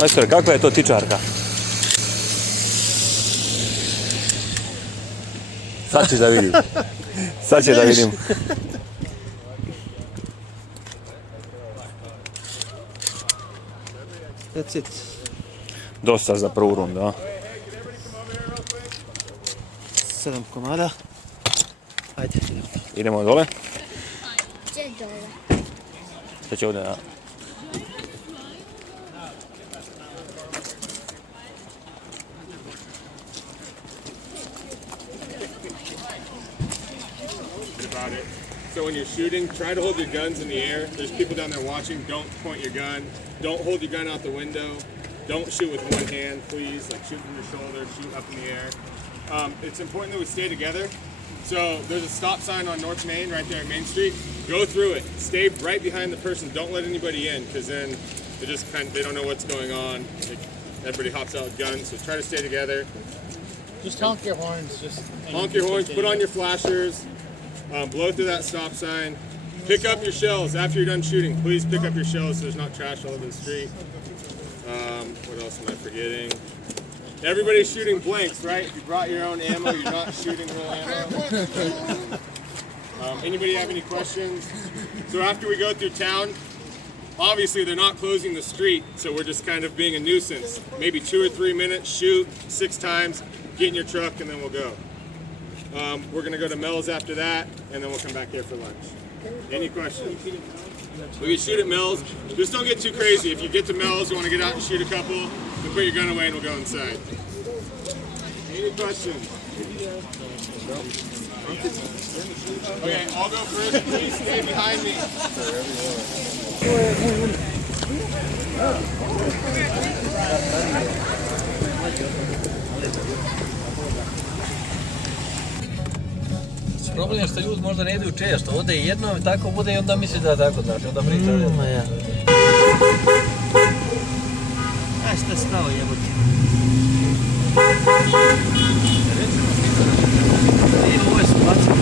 Majstore, kakva je to tičarka? Sad ćeš da vidim. Sad će da vidim. That's it. Dosta za prvu rundu, a? 7 komada. Ajde. Idemo dole? Gdje dole? Sad će ovdje, a? So when you're shooting, try to hold your guns in the air. There's people down there watching. Don't point your gun. Don't hold your gun out the window. Don't shoot with one hand, please. Like shoot from your shoulder, shoot up in the air. It's important that we stay together. So there's a stop sign on North Main right there on Main Street. Go through it. Stay right behind the person. Don't let anybody in, because then they don't know what's going on. Everybody hops out with guns. So try to stay together. Just honk your horns. Honk your horns. Put on your flashers. Blow through that stop sign. Pick up your shells after you're done shooting. Please pick up your shells so there's not trash all over the street. What else am I forgetting? Everybody's shooting blanks, right? If you brought your own ammo, you're not shooting real ammo. Anybody have any questions? So after we go through town, obviously they're not closing the street, so we're just kind of being a nuisance. Maybe 2 or 3 minutes, shoot 6 times, get in your truck, and then we'll go. We're going to go to Mel's after that, and then we'll come back here for lunch. Any questions? We can shoot at Mel's. Just don't get too crazy. If you get to Mel's, you want to get out and shoot a couple, then put your gun away and we'll go inside. Any questions? Okay, I'll go first. Please stay behind me. Problem je što ljudi možda ne idu često, ode jednom, tako bude i onda misli da tako, znači, onda priča. Ja. Aj, šta stao jebote. I ovo je situacija.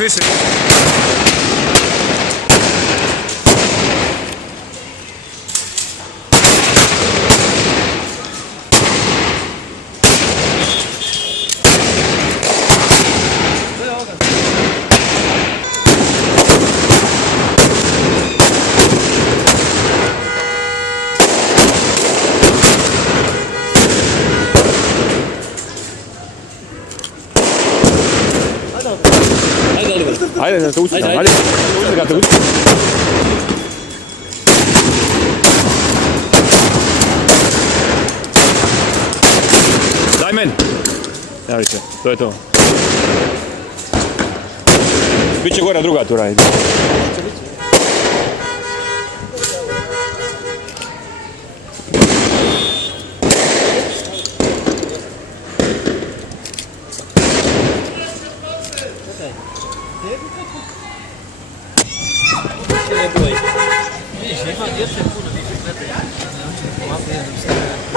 Više. Ajde, da te ucikam, ajde. Ucikam te, ucikam. Daj meni. Evo će, to je to. Biće gore druga tura. Vidiš, ima djece puno više gledaju. Ovako jednom stavljaju.